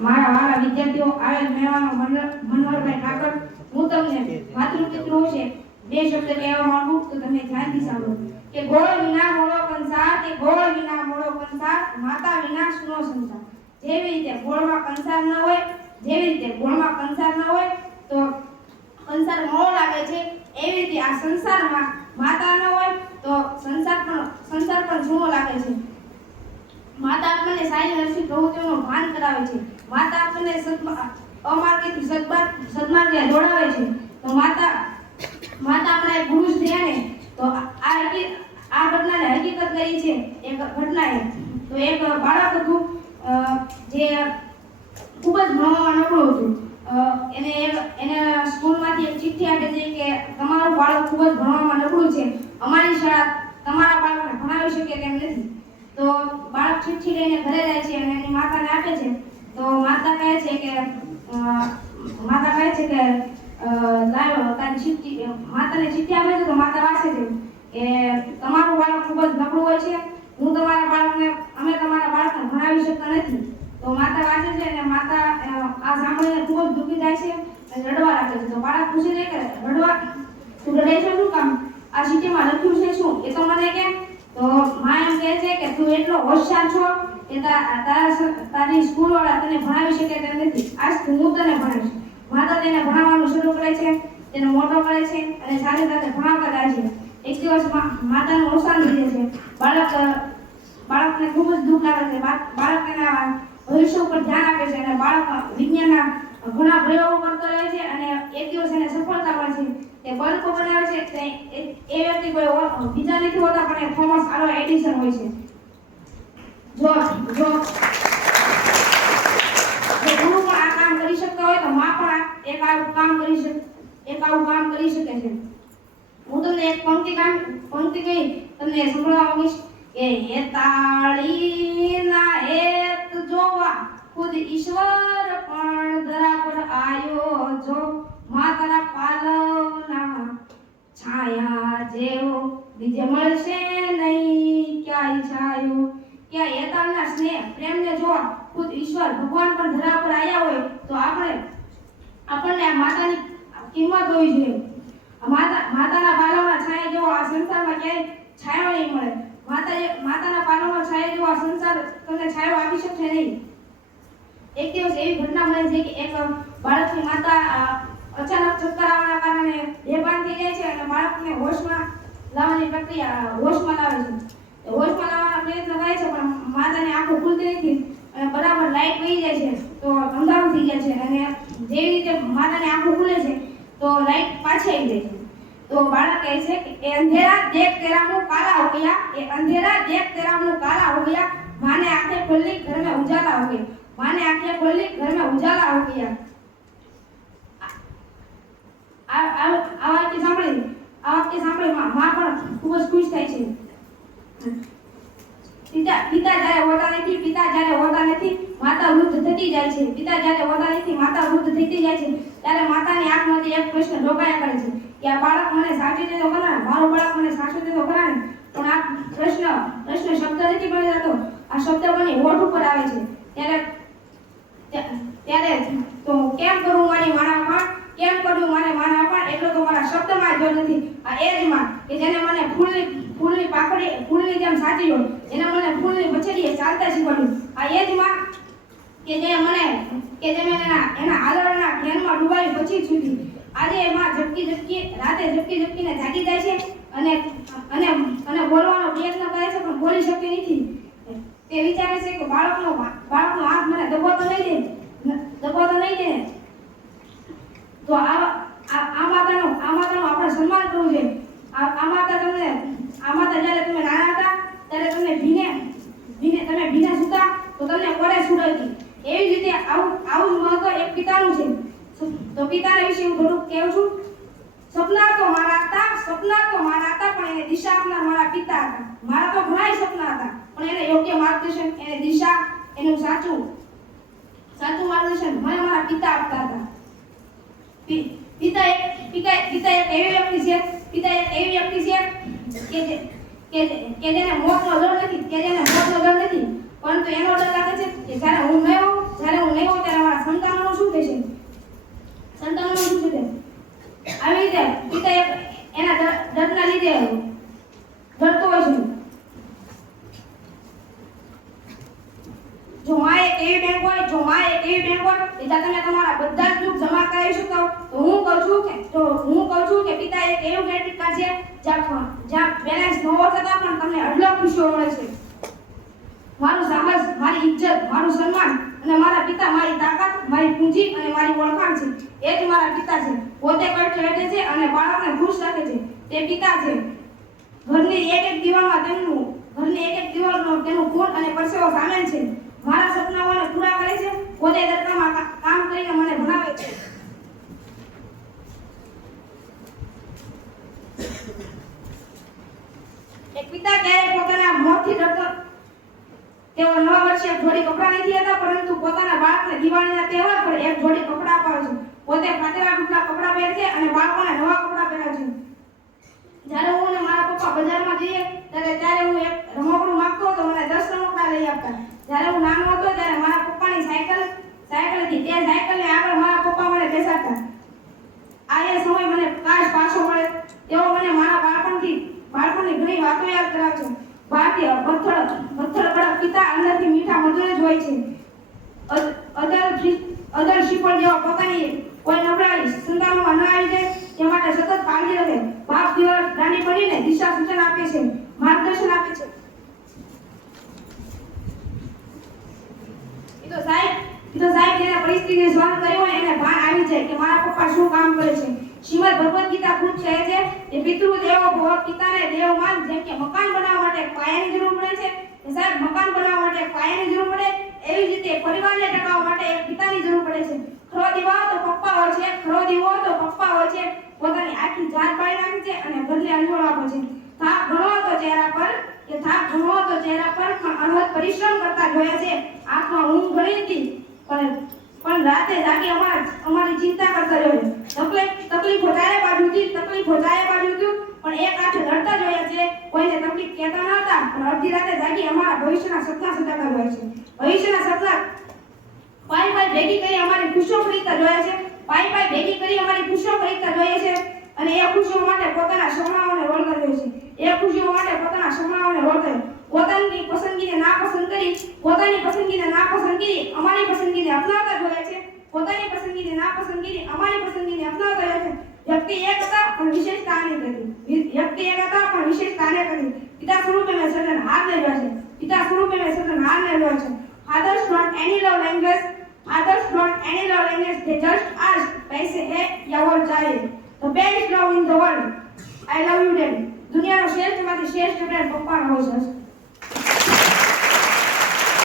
મારા વાલા વિદ્યાર્થીઓ, આવેલ મહેમાનો, મનોહરભાઈ ઠાકર, હું તમને માતૃપિતૃઓ છે બે શબ્દ કહેવા માંગુ તો તમે ધ્યાનથી સાંભળો કે ગોળ વિના મોળો કંસાર, કે ગોળ વિના મોળો કંસાર, માતા વિના સૂનો સંસાર. જેવી રીતે ગોળમાં કંસાર ન હોય, જેવી રીતે ગોળમાં કંસાર ન હોય તો કંસાર મોળો લાગે છે, એવી રીતે આ સંસારમાં માતા ન હોય તો સંસાર પણ સૂનો લાગે છે. માતા આપણને સારી નરસિંહ પ્રવૃત્તિઓનું ભાન કરાવે છે. માતા આપણને અમાર્ગેથી સદમાર્ગે દોડાવે છે. તો માતા આપણા એક ગુરુ છે ને, તો આ ઘટનાને હકીકત કરી છે એક ઘટનાએ. તો એક બાળક હતું જે ખૂબ જ ભણવામાં નબળું હતું. એને સ્કૂલમાંથી એક ચિઠ્ઠી આપે છે કે તમારું બાળક ખૂબ જ ભણવામાં નબળું છે, અમારી શાળા તમારા બાળકને ભણાવી શકે તેમ નથી. તો બાળક ચિઠ્ઠી લઈને ઘરે જાય છે અને એની માતાને આપે છે. તો માતા કહે છે કે લાવો તારી ચિઠ્ઠી. માતાને ચિઠ્ઠી આપે છે તો માતા વાંચે છે કે તમારું બાળક ખૂબ જ નબળું હોય છે, અમે તમારા બાળકને ભણાવી શકતા નથી. તો માતા વાંચે છે અને માતા આ સાંભળીને ખૂબ જ દુઃખી થાય છે અને રડવા લાગે છે. તો બાળક પૂછે છે કે તું રડે છે શું કામ? આ ચિઠ્ઠીમાં લખ્યું છે શું એ તો મને કે. તો માં એમ કહે છે કે તું એટલો હોશિયાર છો કે તારી સ્કૂલવાળા તને ભણાવી શકે તેમ નથી, આજથી હું તને ભણાવીશ. માતા તેને ભણાવવાનું શરૂ કરે છે, તેને મોટો કરે છે અને સાથે સાથે ભણાવતા જાય છે. એક દિવસ માતાનું અવસાન થઈ જાય છે. બાળકને ખૂબ જ દુઃખ લાગે છે. બાળક તેના ભવિષ્ય ઉપર ધ્યાન આપે છે અને બાળક વિજ્ઞાનના ઘણા પ્રયોગો કરતો રહે છે અને એક દિવસ એને સફળતા મળે છે. તે બલ્બ બનાવે છે. એ વ્યક્તિ કોઈ બીજા નથી હોતા પણ થોમસ આલ્વા એડિસન હોય છે. જો ગુરુ પણ આ કામ કરી શકતા હોય તો માં પણ એક આવું કામ કરી શકે છે. હું તમને એક પંક્તિ કહી તમને સંભળાવવા માંગીશ કે હે તાળીના હેત જોવા ખુદ ઈશ્વર પણ ધરા પર આયો જો, માતાના પાલવના છાયા જેવો બીજે મળશે નહીં ક્યાંય છાયો. કે હેતાળના સ્નેહ પ્રેમને જોવા ખુદ ઈશ્વર ભગવાન પણ ધરા પર આવ્યા હોય તો આપણને આ માતાની કિંમત હોવી જોઈએ. માતાના પાલવના છાયા જેવો આ સંસારમાં ક્યાંય છાયો નહીં મળે. માતાના પાલવના છાયા જેવો આ સંસાર તમને છાયો આપી શકશે નહીં. એક દિવસ એવી ઘટના બને છે કે એક બાળકની માતા અચાનક ચક્કર આવવાના કારણે બેભાન થઈ જાય છે અને બાળકને હોશમાં લાવવાની પ્રક્રિયા લાવે છે. હોશમાં લાવવાનો પ્રયત્ન કરે છે પણ માતાની આંખો ખુલતી નથી અને બરાબર લાઈટ વહી જાય છે તો અંધારું થઈ જાય છે અને જેવી રીતે માતાની આંખો ખુલે છે તો લાઈટ પાછી આવી જાય છે. તો બાળક કહે છે કે એ અંધેરા દેખ તેરા મુંહ કાલા હો ગયા, એ અંધેરા દેખ તેરા મુંહ કાલા હો ગયા, माने आंखें खोली घर में उजाला हो गया, माने आंखें खोली घर में उजाला हो गया. આ વાક્ય સાંભળી માં પણ ખૂબ જ ખુશ થાય છે. પિતા જ્યારે હોતા નથી માતા વૃદ્ધ થતી જાય છે. પિતા જ્યારે હોતા નથી માતા વૃદ્ધ થતી જાય છે ત્યારે માતાની આંખમાંથી એક પ્રશ્ન ઢોકાયા કરે છે કે આ બાળક મને સાચવી દે તો ખરા ને, મારો બાળક મને સાચવી દે તો ખરા ને. પણ આ પ્રશ્ન શબ્દ નથી બની જતો, આ શબ્દ બની હોઠ ઉપર આવે છે. ત્યારે તો કેમ કરું મારી માના પણ એટલો તો મારા શબ્દમાં જો નથી. આ એ જ માં કે જેને મને ફૂલની પાકડી ફૂલની જેમ સાચી હોય, જેને મને ફૂલની બછડીએ ચાલતા શીખવાડ્યું. આ એ જ માં કે જે મને એના આદરણના જ્ઞાનમાં ડૂબાવી પછી સુધી આજે એમાં રાતે ઝપકીને જાગી જાય છે અને બોલવાનો પ્રયત્ન કરે છે પણ બોલી શકતી નથી. તે વિચારે છે કે બાળકનો હાથ મને દબાવતો નહીં દે. તો આ માતાનું આપણે સન્માન કરવું જોઈએ. આ માતા જ્યારે તમે નાના હતા ત્યારે તમે ભીને સૂતા તો તમને કોરે સુડાવતી. એવી રીતે આવું જ મહત્વ એક પિતાનું છે. તો પિતાના વિશે હું થોડુંક કહું છું. સપના તો મારા હતા પણ એને દિશા આપનાર મારા પિતા હતા. મારા તો ઘણા સપના હતા પણ એને યોગ્ય માર્ગદર્શન, એને દિશા, એનું સાચું માર્ગદર્શન મને મારા પિતા આપતા હતા. પિતા એક એવી વ્યક્તિ છે કે જેને મોતનો ડર નથી, પરંતુ એનો ડર લાગે છે કે જ્યારે હું નહીં હોઉં ત્યારે એક એવી બેંક હોય, જો માં એક એવી બેંક હોય કે જ્યાં તમે તમારા બધા જ દુઃખ જમા કરાવી શકો, તો હું કહું છું કે પિતા એક એવું ક્રેડિટ કાર્ડ છે જ્યાં બેલેન્સ ન હોવા છતાં પણ તમને અઢળક ખુશીઓ મળે છે. મારું સાહસ, મારી ઇજ્જત, મારું સન્માન અને મારા પિતા મારી તાકાત, મારી પૂંજી અને મારી ઓળખાણ છે. એ જ મારા પિતા છે. પોતે કષ્ટ વેઠે છે અને બાળકને ખુશ રાખે છે. તે પિતા છે. ઘરની એક એક દિવાલમાં તેનું ખૂન અને પરસેવો સામેલ છે. મારા સપનાઓને પૂરા કરે છે. પોતે તડકામાં કામ કરીને મને ભણાવે છે. એક પિતા ક્યારેય પોતાના મોતથી ડરતો. તેઓ નવા વર્ષે એક જોડી કપડાં નથી હતા, પરંતુ પોતાના બાળકને દિવાળીના તહેવાર પર એક જોડી કપડાં અપાવે છે. પોતે ફાટેલા તૂટેલા કપડાં પહેરે છે અને બાળકોને નવા કપડાં પહેરાવે છે. જ્યારે હું અને મારા પપ્પા બજારમાં જઈએ ત્યારે હું એક રમકડું માંગતો હતો, મને 10 રમકડા લઈ આપતા. જ્યારે હું નાનો હતો ત્યારે મારા પપ્પાની સાયકલ હતી. તે સાયકલને આગળ મારા પપ્પા મને બેસાડતા. આ એ સમય મને કાશ પાછો મળે. તેઓ મને મારા બાળપણની ઘણી વાતો યાદ કરાવે છે. ભારતીય પથ્થર કડક પિતા અંદરથી મીઠા મધુર જ હોય છે. અદર શીપળ જેવા પોતાની કોઈ નબળાઈ સંતાનોમાં ન આવી જાય તે માટે સતત કાળજી રાખે. બાપ દિવસ દાંડી પડીને દિશા સૂચન આપે છે, માર્ગદર્શન આપે છે. એ તો સાહેબ જેને પરિસ્થિતિને સહન કરી હોય એને ભાન આવી જાય કે મારા પપ્પા શું કામ કરે છે. શ્રીમદ ભગવદ ગીતા ખુદ કહે છે કે પિતૃ દેવો ભવ, પિતાને દેવ માન. જેમ કે મકાન બનાવવા માટે પાયાની જરૂર પડે છે, સાહેબ મકાન બનાવવા માટે પાયાની જરૂર પડે, એવી જ રીતે પરિવારને ટકાવવા માટે એક પિતાની જરૂર પડે છે. ખરો દીવો તો પપ્પા હોય છે. પોતાની આખી જાત પાડી નાખે છે અને ઘરને અંજોળ આપે છે. થાક ઘણો હતો ચહેરા પર પણ અનહદ પરિશ્રમ કરતા જોયા છે. આંખમાં ઊંઘ ઘણી હતી પણ રાતે જાગી અમારી ચિંતા કરતા જોયા. તકલીફો ચારે બાજુ હતી પણ એક હાથે લડતા જોયા છે. કોઈને તકલીફ કહેતા ન હતા પણ અડધી રાતે જાગી અમારા ભવિષ્યના સપના સજાતા જોયા છે. ભવિષ્યના સપના પાઈ ભેગી કરી અમારી ખુશીઓ ખરીદતા જોયા છે. અને એ ખુશીઓ માટે પોતાના સપનાઓને વળગા દે છે. પોતાની પસંદગીને નાપસંદ કરી અમારી પસંદગીને અપનાવતા જોયા છે. વ્યક્તિ એક હતા પણ વિશેષતા અનેક હતી. પિતા સ્વરૂપે મેં સર્જનહાર ને જોયા છે. Fathers don't any love language. They just ask, पैसे है या और चाहिए. The best love in the world. I love you, Daddy. દુનિયાનો શ્રેષ્ઠમાંથી શ્રેષ્ઠ પ્રેમ પપ્પાનો હોય છે.